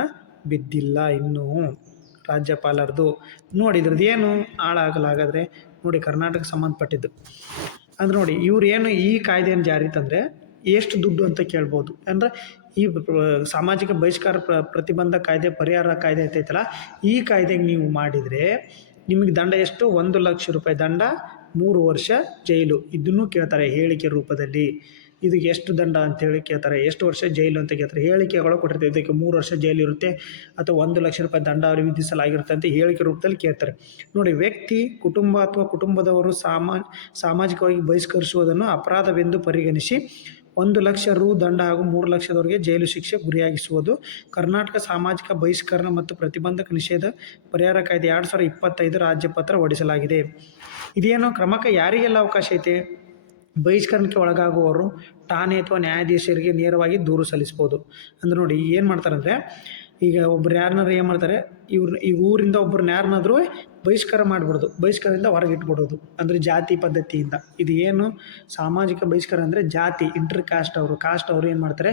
ಬಿದ್ದಿಲ್ಲ ಇನ್ನೂ ರಾಜ್ಯಪಾಲರದು. ನೋಡಿ, ಇದ್ರದ್ದು ಏನು ಹಾಳಾಗಲಾಗಾದರೆ ನೋಡಿ, ಕರ್ನಾಟಕ ಸಂಬಂಧಪಟ್ಟಿದ್ದು ಅಂದರೆ ನೋಡಿ, ಇವ್ರು ಏನು ಈ ಕಾಯ್ದೆಯನ್ನು ಜಾರಿ ತಂದರೆ ಎಷ್ಟು ದುಡ್ಡು ಅಂತ ಕೇಳ್ಬೋದು. ಅಂದರೆ ಈ ಸಾಮಾಜಿಕ ಬಹಿಷ್ಕಾರ ಪ್ರತಿಬಂಧ ಕಾಯ್ದೆ ಪರಿಹಾರ ಕಾಯ್ದೆ ಐತೈತಲ್ಲ, ಈ ಕಾಯ್ದೆಗೆ ನೀವು ಮಾಡಿದರೆ ನಿಮಗೆ ದಂಡ ಎಷ್ಟು? 1 ಲಕ್ಷ ರೂಪಾಯಿ ದಂಡ, 3 ವರ್ಷ ಜೈಲು. ಇದನ್ನು ಕೇಳ್ತಾರೆ ಹೇಳಿಕೆ ರೂಪದಲ್ಲಿ. ಇದಕ್ಕೆ ಎಷ್ಟು ದಂಡ ಅಂತೇಳಿ ಕೇಳ್ತಾರೆ, ಎಷ್ಟು ವರ್ಷ ಜೈಲು ಅಂತ ಕೇಳ್ತಾರೆ. ಹೇಳಿಕೆಗಳು ಕೊಟ್ಟಿರ್ತಾರೆ, ಇದಕ್ಕೆ 3 ವರ್ಷ ಜೈಲು ಇರುತ್ತೆ ಅಥವಾ 1 ಲಕ್ಷ ರೂಪಾಯಿ ದಂಡ ಅವ್ರಿಗೆ ವಿಧಿಸಲಾಗಿರುತ್ತೆ ಅಂತ ಹೇಳಿಕೆ ರೂಪದಲ್ಲಿ ಕೇಳ್ತಾರೆ. ನೋಡಿ, ವ್ಯಕ್ತಿ, ಕುಟುಂಬ ಅಥವಾ ಕುಟುಂಬದವರು ಸಾಮಾಜಿಕವಾಗಿ ಬಹಿಷ್ಕರಿಸುವುದನ್ನು ಅಪರಾಧವೆಂದು ಪರಿಗಣಿಸಿ 1 ಲಕ್ಷ ರು ದಂಡ ಹಾಗೂ 3 ಲಕ್ಷದವರೆಗೆ ಜೈಲು ಶಿಕ್ಷೆ ಗುರಿಯಾಗಿಸುವುದು. ಕರ್ನಾಟಕ ಸಾಮಾಜಿಕ ಬಹಿಷ್ಕರಣ ಮತ್ತು ಪ್ರತಿಬಂಧಕ ನಿಷೇಧ ಪರಿಹಾರ ಕಾಯ್ದೆ 2025 ರಾಜ್ಯಪತ್ರ ಹೊರಡಿಸಲಾಗಿದೆ. ಇದೇನೋ ಕ್ರಮಕ್ಕೆ ಯಾರಿಗೆಲ್ಲ ಅವಕಾಶ ಐತೆ? ಬಹಿಷ್ಕರಣಕ್ಕೆ ಒಳಗಾಗುವವರು ಠಾಣೆ ಅಥವಾ ನ್ಯಾಯಾಧೀಶರಿಗೆ ನೇರವಾಗಿ ದೂರು ಸಲ್ಲಿಸ್ಬೋದು. ಅಂದರೆ ನೋಡಿ, ಏನು ಮಾಡ್ತಾರಂದರೆ ಈಗ ಒಬ್ರು ಯಾರನ್ನಾರು ಏನು ಮಾಡ್ತಾರೆ, ಈ ಊರಿಂದ ಒಬ್ಬರನ್ನ ಯಾರನ್ನಾದ್ರೂ ಬಹಿಷ್ಕಾರ ಮಾಡಿಬಿಡೋದು, ಬಹಿಷ್ಕಾರದಿಂದ ಹೊರಗೆ ಇಟ್ಬಿಡೋದು, ಅಂದರೆ ಜಾತಿ ಪದ್ಧತಿಯಿಂದ. ಇದು ಏನು ಸಾಮಾಜಿಕ ಬಹಿಷ್ಕಾರ ಅಂದರೆ ಜಾತಿ ಇಂಟರ್ ಕಾಸ್ಟ್ ಅವರು ಏನು ಮಾಡ್ತಾರೆ,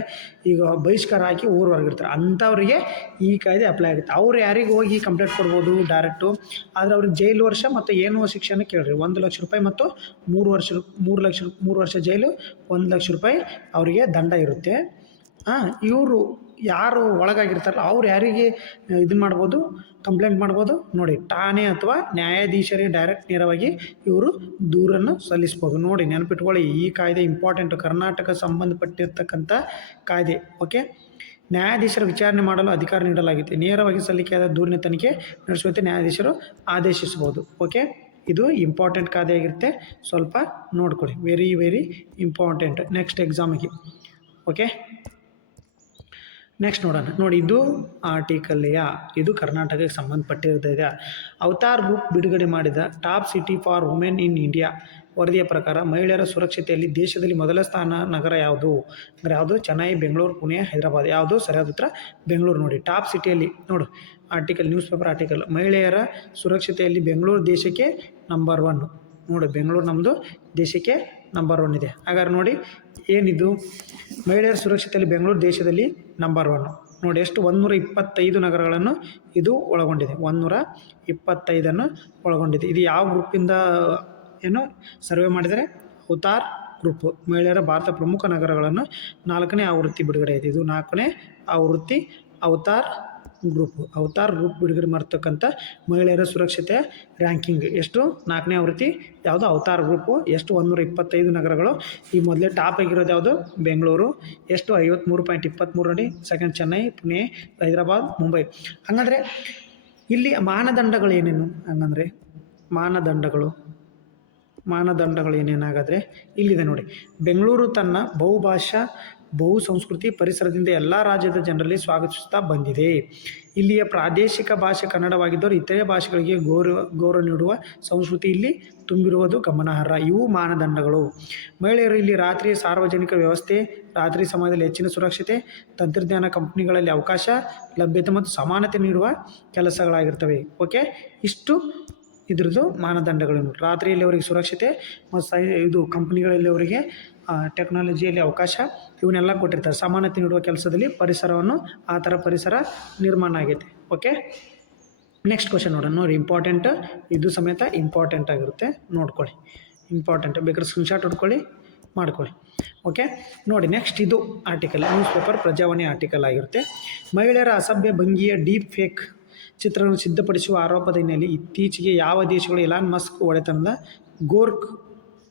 ಈಗ ಬಹಿಷ್ಕಾರ ಹಾಕಿ ಊರು ಹೊರಗಿರ್ತಾರೆ, ಅಂಥವ್ರಿಗೆ ಈ ಕಾಯ್ದೆ ಅಪ್ಲೈ ಆಗುತ್ತೆ. ಅವ್ರು ಯಾರಿಗೆ ಹೋಗಿ ಕಂಪ್ಲೇಂಟ್ ಕೊಡ್ಬೋದು ಡೈರೆಕ್ಟು, ಆದರೆ ಅವ್ರಿಗೆ ಜೈಲು ವರ್ಷ ಮತ್ತು ಏನು ಶಿಕ್ಷೆನ ಕೇಳಿರಿ, 1 ಲಕ್ಷ ರೂಪಾಯಿ ಮತ್ತು 3 ವರ್ಷ ಜೈಲು, 1 ಲಕ್ಷ ರೂಪಾಯಿ ಅವರಿಗೆ ದಂಡ ಇರುತ್ತೆ. ಇವರು ಯಾರು ಒಳಗಾಗಿರ್ತಾರಲ್ಲ ಅವ್ರು ಯಾರಿಗೆ ಇದನ್ನು ಮಾಡ್ಬೋದು, ಕಂಪ್ಲೇಂಟ್ ಮಾಡ್ಬೋದು ನೋಡಿ, ಠಾಣೆ ಅಥವಾ ನ್ಯಾಯಾಧೀಶರಿಗೆ ಡೈರೆಕ್ಟ್ ನೇರವಾಗಿ ಇವರು ದೂರನ್ನು ಸಲ್ಲಿಸ್ಬೋದು. ನೋಡಿ ನೆನಪಿಟ್ಕೊಳ್ಳಿ, ಈ ಕಾಯ್ದೆ ಇಂಪಾರ್ಟೆಂಟು, ಕರ್ನಾಟಕ ಸಂಬಂಧಪಟ್ಟಿರ್ತಕ್ಕಂಥ ಕಾಯ್ದೆ. ಓಕೆ, ನ್ಯಾಯಾಧೀಶರ ವಿಚಾರಣೆ ಮಾಡಲು ಅಧಿಕಾರ ನೀಡಲಾಗಿದೆ. ನೇರವಾಗಿ ಸಲ್ಲಿಕೆಯಾದ ದೂರಿನ ತನಿಖೆ ನಡೆಸುವಂತೆ ನ್ಯಾಯಾಧೀಶರು ಆದೇಶಿಸಬಹುದು. ಓಕೆ, ಇದು ಇಂಪಾರ್ಟೆಂಟ್ ಕಾಯ್ದೆ ಆಗಿರುತ್ತೆ, ಸ್ವಲ್ಪ ನೋಡ್ಕೊಳ್ಳಿ, ವೆರಿ ಇಂಪಾರ್ಟೆಂಟ್ ನೆಕ್ಸ್ಟ್ ಎಕ್ಸಾಮಿಗೆ. ಓಕೆ, ನೆಕ್ಸ್ಟ್ ನೋಡೋಣ. ನೋಡಿ, ಇದು ಆರ್ಟಿಕಲ್ಲೆಯ, ಇದು ಕರ್ನಾಟಕಕ್ಕೆ ಸಂಬಂಧಪಟ್ಟಿರ್ತದೆ. ಅವತಾರ್ ಗ್ರೂಪ್ ಬಿಡುಗಡೆ ಮಾಡಿದ top city for women in India ವರದಿಯ ಪ್ರಕಾರ ಮಹಿಳೆಯರ ಸುರಕ್ಷತೆಯಲ್ಲಿ ದೇಶದಲ್ಲಿ ಮೊದಲ ಸ್ಥಾನ ನಗರ ಯಾವುದು ಅಂದರೆ ಯಾವುದು? ಚೆನ್ನೈ, ಬೆಂಗಳೂರು, ಪುಣೆ, ಹೈದರಾಬಾದ್. ಯಾವುದು ಸರಿಯಾದ ಉತ್ತರ? ಬೆಂಗಳೂರು. ನೋಡಿ, ಟಾಪ್ ಸಿಟಿಯಲ್ಲಿ ನೋಡು ಆರ್ಟಿಕಲ್, ನ್ಯೂಸ್ ಪೇಪರ್ ಆರ್ಟಿಕಲ್, ಮಹಿಳೆಯರ ಸುರಕ್ಷತೆಯಲ್ಲಿ ಬೆಂಗಳೂರು ದೇಶಕ್ಕೆ ನಂಬರ್ 1. ನೋಡಿ, ಬೆಂಗಳೂರು ನಮ್ಮದು ದೇಶಕ್ಕೆ ನಂಬರ್ 1 ಇದೆ. ಹಾಗಾದ್ರೆ ನೋಡಿ, ಏನಿದು ಮಹಿಳೆಯರ ಸುರಕ್ಷತೆಯಲ್ಲಿ ಬೆಂಗಳೂರು ದೇಶದಲ್ಲಿ ನಂಬರ್ 1. ನೋಡಿ ಎಷ್ಟು, 125 ನಗರಗಳನ್ನು ಇದು ಒಳಗೊಂಡಿದೆ, 125 ಒಳಗೊಂಡಿದೆ. ಇದು ಯಾವ ಗ್ರೂಪಿಂದ ಏನು ಸರ್ವೆ ಮಾಡಿದರೆ? ಅವತಾರ್ ಗ್ರೂಪ್, ಮಹಿಳೆಯರ ಭಾರತ ಪ್ರಮುಖ ನಗರಗಳನ್ನು 4ನೇ ಆವೃತ್ತಿ ಬಿಡುಗಡೆ ಆಯಿತು. ಇದು 4ನೇ ಆವೃತ್ತಿ ಅವತಾರ್ ಗ್ರೂಪ್ ಬಿಡುಗಡೆ ಮಾಡ್ತಕ್ಕಂಥ ಮಹಿಳೆಯರ ಸುರಕ್ಷತೆಯ ರ್ಯಾಂಕಿಂಗ್ ಎಷ್ಟು? 4ನೇ ಆವೃತ್ತಿ ಯಾವುದು? Avatar group. ಎಷ್ಟು? 125 ನಗರಗಳು. ಈ ಮೊದಲೇ ಟಾಪ್ ಆಗಿರೋದು ಯಾವುದು? ಬೆಂಗಳೂರು. ಎಷ್ಟು? 53.23 ನೋಡಿ. ಸೆಕೆಂಡ್ ಚೆನ್ನೈ, ಪುಣೆ, ಹೈದರಾಬಾದ್, ಮುಂಬೈ. ಹಾಗಾದರೆ ಇಲ್ಲಿ ಮಾನದಂಡಗಳು ಏನೇನು? ಹಂಗಂದರೆ ಮಾನದಂಡಗಳು ಏನೇನಾಗಾದರೆ ಇಲ್ಲಿದೆ ನೋಡಿ. ಬೆಂಗಳೂರು ತನ್ನ ಬಹುಭಾಷಾ ಬಹುಸಂಸ್ಕೃತಿ ಪರಿಸರದಿಂದ ಎಲ್ಲ ರಾಜ್ಯದ ಜನರಲ್ಲಿ ಸ್ವಾಗತಿಸುತ್ತಾ ಬಂದಿದೆ. ಇಲ್ಲಿಯ ಪ್ರಾದೇಶಿಕ ಭಾಷೆ ಕನ್ನಡವಾಗಿದ್ದರೂ ಇತರೆ ಭಾಷೆಗಳಿಗೆ ಗೌರವ ನೀಡುವ ಸಂಸ್ಕೃತಿ ಇಲ್ಲಿ ತುಂಬಿರುವುದು ಗಮನಾರ್ಹ. ಇವು ಮಾನದಂಡಗಳು. ಮಹಿಳೆಯರು ಇಲ್ಲಿ ರಾತ್ರಿ ಸಾರ್ವಜನಿಕ ವ್ಯವಸ್ಥೆ, ರಾತ್ರಿ ಸಮಯದಲ್ಲಿ ಹೆಚ್ಚಿನ ಸುರಕ್ಷತೆ, ತಂತ್ರಜ್ಞಾನ ಕಂಪನಿಗಳಲ್ಲಿ ಅವಕಾಶ, ಲಭ್ಯತೆ ಮತ್ತು ಸಮಾನತೆ ನೀಡುವ ಕೆಲಸಗಳಾಗಿರ್ತವೆ. ಓಕೆ, ಇಷ್ಟು ಇದ್ರದ್ದು ಮಾನದಂಡಗಳು. ರಾತ್ರಿಯಲ್ಲಿ ಅವರಿಗೆ ಸುರಕ್ಷತೆ ಮತ್ತು ಇದು ಕಂಪ್ನಿಗಳಲ್ಲಿ ಅವರಿಗೆ ಟೆಕ್ನಾಲಜಿಯಲ್ಲಿ ಅವಕಾಶ, ಇವನ್ನೆಲ್ಲ ಕೊಟ್ಟಿರ್ತಾರೆ. ಸಮಾನತೆ ನೀಡುವ ಕೆಲಸದಲ್ಲಿ ಪರಿಸರವನ್ನು, ಆ ಥರ ಪರಿಸರ ನಿರ್ಮಾಣ ಆಗೈತೆ. ಓಕೆ, ನೆಕ್ಸ್ಟ್ ಕ್ವಶನ್ ನೋಡೋಣ. ನೋಡಿ, ಇಂಪಾರ್ಟೆಂಟ್, ಇದು ಸಮೇತ ಇಂಪಾರ್ಟೆಂಟ್ ಆಗಿರುತ್ತೆ, ನೋಡ್ಕೊಳ್ಳಿ. ಇಂಪಾರ್ಟೆಂಟ್ ಬೇಕಾದ್ರೆ ಸ್ಕ್ರೀನ್ಶಾಟ್ ಹೊಡ್ಕೊಳ್ಳಿ, ಮಾಡ್ಕೊಳ್ಳಿ. ಓಕೆ, ನೋಡಿ ನೆಕ್ಸ್ಟ್ ಇದು article, news paper Prajavani article ಆಗಿರುತ್ತೆ. ಮಹಿಳೆಯರ ಅಸಭ್ಯ ಭಂಗಿಯ ಡೀಪ್ ಫೇಕ್ ಚಿತ್ರಗಳನ್ನು ಸಿದ್ಧಪಡಿಸುವ ಆರೋಪದ ಹಿನ್ನೆಲೆಯಲ್ಲಿ ಇತ್ತೀಚೆಗೆ ಯಾವ ದೇಶಗಳು ಎಲಾನ್ ಮಸ್ಕ್ ಒಡೆತನದ ಗೋರ್ಕ್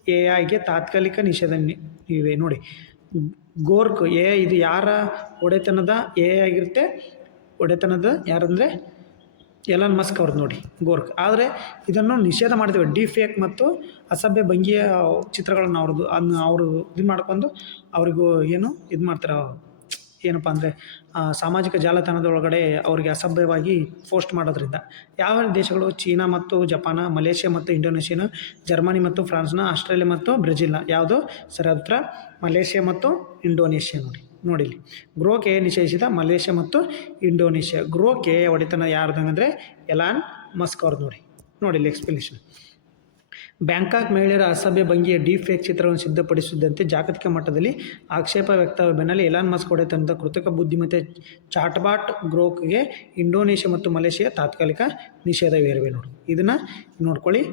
AI ತಾತ್ಕಾಲಿಕ ನಿಷೇಧ ಇವೆ? ನೋಡಿ, ಗೋರ್ಕ್ AI ಇದು ಯಾರ ಒಡೆತನದ AI ಆಗಿರುತ್ತೆ? ಒಡೆತನದ ಯಾರಂದರೆ ಎಲಾನ್ ಮಸ್ಕ್ ಅವ್ರದ್ದು ನೋಡಿ, ಗೋರ್ಕ್. ಆದರೆ ಇದನ್ನು ನಿಷೇಧ ಮಾಡಿದ್ದೇವೆ. ಡೀಪ್ ಫೇಕ್ ಮತ್ತು ಅಸಭ್ಯ ಭಂಗಿಯ ಚಿತ್ರಗಳನ್ನು ಅವರು ಇದು ಮಾಡ್ಕೊಂಡು ಅವರಿಗೂ ಏನು ಇದು ಮಾಡ್ತಾರೆ, ಏನಪ್ಪ ಅಂದರೆ ಸಾಮಾಜಿಕ ಜಾಲತಾಣದ ಒಳಗಡೆ ಅವರಿಗೆ ಅಸಭ್ಯವಾಗಿ ಪೋಸ್ಟ್ ಮಾಡೋದ್ರಿಂದ. ಯಾವ ದೇಶಗಳು? ಚೀನಾ ಮತ್ತು ಜಪಾನ, ಮಲೇಷ್ಯಾ ಮತ್ತು ಇಂಡೋನೇಷ್ಯಾನ, ಜರ್ಮನಿ ಮತ್ತು ಫ್ರಾನ್ಸ್ನ, ಆಸ್ಟ್ರೇಲಿಯಾ ಮತ್ತು ಬ್ರೆಜಿಲ್ನ. ಯಾವುದು ಸರಿಯಾದ ಉತ್ತರ? ಮಲೇಷ್ಯಾ ಮತ್ತು ಇಂಡೋನೇಷ್ಯಾ. ನೋಡಿ ಇಲ್ಲಿ ಗ್ರೋಕ್ AI ನಿಷೇಧಿಸಿದ ಮಲೇಷ್ಯಾ ಮತ್ತು ಇಂಡೋನೇಷ್ಯಾ. ಗ್ರೋಕ್ AI ಒಡೆತನ ಯಾರ್ದಂಗಂದರೆ ಎಲಾನ್ ಮಸ್ಕ್ ಅವ್ರದ್ದು. ನೋಡಿ ಇಲ್ಲಿ ಎಕ್ಸ್ಪ್ಲನೇಷನ್. ಬ್ಯಾಂಕಾಕ್ ಮಹಿಳೆಯರ ಅಸಭ್ಯ ಭಂಗಿಯ ಡೀಪ್ ಫೇಕ್ ಚಿತ್ರವನ್ನು ಸಿದ್ಧಪಡಿಸಿದಂತೆ ಜಾಗತಿಕ ಮಟ್ಟದಲ್ಲಿ ಆಕ್ಷೇಪ ವ್ಯಕ್ತವಾದ ಬೆನ್ನಲ್ಲೇ ಎಲಾನ್ ಮಸ್ಕ್ ಒಡೆತನದ ಕೃತಕ ಬುದ್ಧಿಮತ್ತೆ ಚಾಟ್ಬಾಟ್ ಗ್ರೋಕ್ಗೆ ಇಂಡೋನೇಷ್ಯಾ ಮತ್ತು ಮಲೇಷ್ಯಾ ತಾತ್ಕಾಲಿಕ ನಿಷೇಧವೇರಿವೆ. ನೋಡಿ, ಇದನ್ನು ನೋಡ್ಕೊಳ್ಳಿ,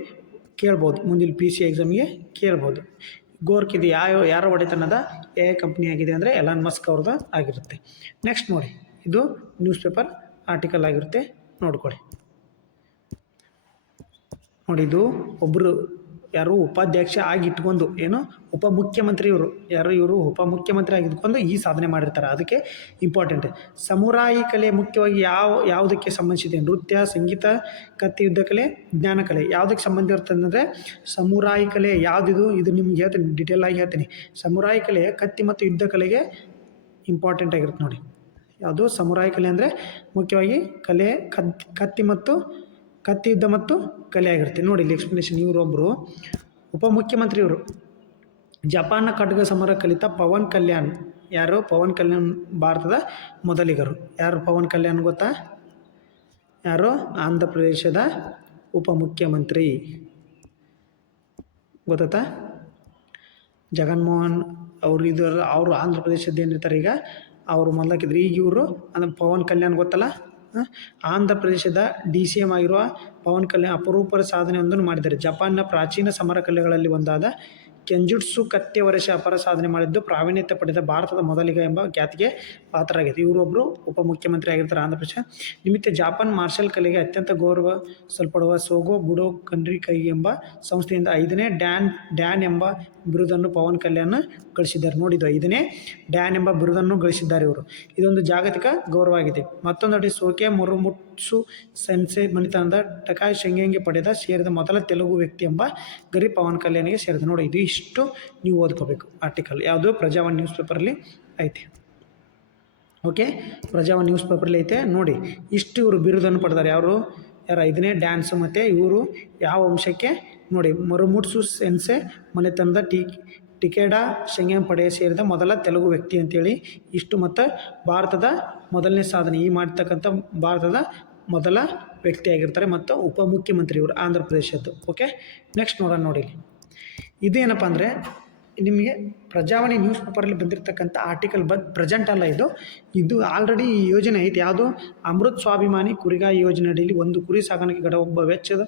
ಕೇಳ್ಬೋದು ಮುಂದಿನ PC ಎಕ್ಸಾಮಿಗೆ ಕೇಳ್ಬೋದು. ಗೋರ್ಕ್ ಇದು ಯಾರ ಒಡೆತನದ AI ಕಂಪ್ನಿ ಆಗಿದೆ ಅಂದರೆ ಎಲಾನ್ ಮಸ್ಕ್ ಅವ್ರದ್ದು ಆಗಿರುತ್ತೆ. ನೆಕ್ಸ್ಟ್ ನೋಡಿ, ಇದು ನ್ಯೂಸ್ ಪೇಪರ್ ಆರ್ಟಿಕಲ್ ಆಗಿರುತ್ತೆ, ನೋಡ್ಕೊಳ್ಳಿ. ನೋಡಿ, ಇದು ಒಬ್ಬರು ಯಾರು ಉಪಾಧ್ಯಕ್ಷ ಆಗಿಟ್ಕೊಂಡು ಏನು ಉಪಮುಖ್ಯಮಂತ್ರಿ ಇವರು ಉಪಮುಖ್ಯಮಂತ್ರಿ ಆಗಿದ್ಕೊಂಡು ಈ ಸಾಧನೆ ಮಾಡಿರ್ತಾರೆ. ಅದಕ್ಕೆ ಇಂಪಾರ್ಟೆಂಟ್. ಸಮುರಾಯಿ ಕಲೆ ಮುಖ್ಯವಾಗಿ ಯಾವುದಕ್ಕೆ ಸಂಬಂಧಿಸಿದೆ? ನೃತ್ಯ, ಸಂಗೀತ, ಕತ್ತಿ ಯುದ್ಧ ಕಲೆ, ಜ್ಞಾನ ಕಲೆ. ಯಾವುದಕ್ಕೆ ಸಂಬಂಧ ಇರ್ತದೆ ಅಂದರೆ ಸಮುರಾಯಿ ಕಲೆ ಯಾವುದಿದು? ಇದು ನಿಮ್ಗೆ ಹೇಳ್ತೀನಿ, ಡಿಟೇಲ್ ಆಗಿ ಹೇಳ್ತೀನಿ. ಸಮುರಾಯಿ ಕಲೆ ಕತ್ತಿ ಮತ್ತು ಯುದ್ಧ ಕಲೆಗೆ ಇಂಪಾರ್ಟೆಂಟ್ ಆಗಿರುತ್ತೆ. ನೋಡಿ, ಯಾವುದು ಸಮುರಾಯಿ ಕಲೆ ಅಂದರೆ ಮುಖ್ಯವಾಗಿ ಕಲೆ, ಕತ್ತಿ ಯುದ್ಧ ಮತ್ತು ಕಲೆ ಆಗಿರುತ್ತೆ. ನೋಡಿ ಇಲ್ಲಿ ಎಕ್ಸ್ಪ್ಲನೇಷನ್. ಇವರೊಬ್ಬರು ಉಪಮುಖ್ಯಮಂತ್ರಿ, ಇವರು ಜಪಾನ್ನ ಖಡ್ಗ ಸಮರ ಕಲಿತ ಪವನ್ ಕಲ್ಯಾಣ್ ಯಾರು? ಪವನ್ ಕಲ್ಯಾಣ್ ಭಾರತದ ಮೊದಲಿಗರು. ಯಾರು ಪವನ್ ಕಲ್ಯಾಣ್ ಗೊತ್ತಾ? ಯಾರು? ಆಂಧ್ರ ಪ್ರದೇಶದ ಉಪಮುಖ್ಯಮಂತ್ರಿ. ಗೊತ್ತಾ? ಜಗನ್ಮೋಹನ್ ಅವರು ಆಂಧ್ರ ಪ್ರದೇಶದ ಏನಿರ್ತಾರೆ ಈಗ ಅವರು ಮೊದಲಾಕಿದ್ರು. ಈಗ ಇವರು ಅಂದರೆ ಪವನ್ ಕಲ್ಯಾಣ್ ಗೊತ್ತಲ್ಲ, ಆಂಧ್ರ ಪ್ರದೇಶದ DCM ಆಗಿರುವ ಪವನ್ ಕಲ್ಯಾಣ್ ಅಪರೂಪದ ಸಾಧನೆಯೊಂದನ್ನು ಮಾಡಿದ್ದಾರೆ. ಜಪಾನ್ನ ಪ್ರಾಚೀನ ಸಮರ ಕಲೆಗಳಲ್ಲಿ ಒಂದಾದ ಕೆಂಜುಟ್ಸು ಕತ್ತೆ ವರಸೆ ಅಪಾರ ಸಾಧನೆ ಮಾಡಿದ್ದು ಪ್ರಾವೀಣ್ಯತೆ ಪಡೆದ ಭಾರತದ ಮೊದಲಿಗ ಎಂಬ ಖ್ಯಾತಿಗೆ ಪಾತ್ರರಾಗಿದೆ. ಇವರೊಬ್ಬರು ಉಪಮುಖ್ಯಮಂತ್ರಿ ಆಗಿರ್ತಾರೆ ಆಂಧ್ರ ಪ್ರದೇಶ. ನಿಮಿತ್ತ ಜಾಪಾನ್ ಮಾರ್ಷಲ್ ಕಲೆಗೆ ಅತ್ಯಂತ ಗೌರವಿಸಲ್ಪಡುವ ಸೋಗೋ ಬುಡೋ ಕನ್ರಿಕೈ ಎಂಬ ಸಂಸ್ಥೆಯಿಂದ 5ನೇ ಡ್ಯಾನ್ ಎಂಬ ಬಿರುದನ್ನು ಪವನ್ ಕಲ್ಯಾಣ್ ಗಳಿಸಿದ್ದಾರೆ. ನೋಡಿದ್ದು 5ನೇ ಡ್ಯಾನ್ ಎಂಬ ಬಿರುದನ್ನು ಗಳಿಸಿದ್ದಾರೆ ಇವರು. ಇದೊಂದು ಜಾಗತಿಕ ಗೌರವವಾಗಿದೆ. ಮತ್ತೊಂದೆಡೆ ಸೋಕೆ ಮುರುಮುಟ್ಸು ಸೆನ್ಸೆ ಮಣಿತನದ ಟಕಾಯ್ ಶೆಂಗೆಂಗೆ ಸೇರಿದ ಮೊದಲ ತೆಲುಗು ವ್ಯಕ್ತಿ ಎಂಬ ಗರಿ ಪವನ್ ಕಲ್ಯಾಣ್ಗೆ ಸೇರಿದೆ. ನೋಡಿ, ಇದು ಇಷ್ಟು ನೀವು ಓದ್ಕೋಬೇಕು ಆರ್ಟಿಕಲ್. ಯಾವುದು? ಪ್ರಜಾವಾಣಿ ನ್ಯೂಸ್ ಪೇಪರಲ್ಲಿ ಐತೆ. ಓಕೆ, ಪ್ರಜಾವಾಣಿ ನ್ಯೂಸ್ ಪೇಪರಲ್ಲಿ ಐತೆ. ನೋಡಿ, ಇಷ್ಟು ಇವರು ಬಿರುದನ್ನು ಪಡೆದಾರೆ. ಯಾರು? 5ನೇ ಡ್ಯಾನ್ಸ್. ಮತ್ತು ಇವರು ಯಾವ ವಂಶಕ್ಕೆ? ನೋಡಿ, ಮರುಮುಟ್ಸು ಸೆನ್ಸೆ ಮನೆತನದ ಟಿಕೆಡಾ ಶೆಂಗೆಂ ಪಡೆಯ ಸೇರಿದ ಮೊದಲ ತೆಲುಗು ವ್ಯಕ್ತಿ ಅಂತೇಳಿ ಇಷ್ಟು. ಮತ್ತು ಭಾರತದ ಮೊದಲನೇ ಸಾಧನೆ ಈ ಮಾಡ್ತಕ್ಕಂಥ ಭಾರತದ ಮೊದಲ ವ್ಯಕ್ತಿಯಾಗಿರ್ತಾರೆ ಮತ್ತು ಉಪಮುಖ್ಯಮಂತ್ರಿ ಇವರು ಆಂಧ್ರ ಪ್ರದೇಶದ್ದು. ಓಕೆ, ನೆಕ್ಸ್ಟ್ ನೋಡೋಣ. ನೋಡಿ, ಇದೇನಪ್ಪ ಅಂದರೆ ನಿಮಗೆ ಪ್ರಜಾವಾಣಿ ನ್ಯೂಸ್ ಪೇಪರಲ್ಲಿ ಬಂದಿರತಕ್ಕಂಥ ಆರ್ಟಿಕಲ್ ಪ್ರೆಸೆಂಟ್ ಅಲ್ಲ, ಇದು ಆಲ್ರೆಡಿ ಈ ಯೋಜನೆ ಐತೆ. ಯಾವುದು? ಅಮೃತ್ ಸ್ವಾಭಿಮಾನಿ ಕುರಿಗಾಯಿ ಯೋಜನೆ ಅಡಿಯಲ್ಲಿ ಒಂದು ಕುರಿ ಸಾಗಾಣಿಕೆ ಒಬ್ಬ ವೆಚ್ಚದ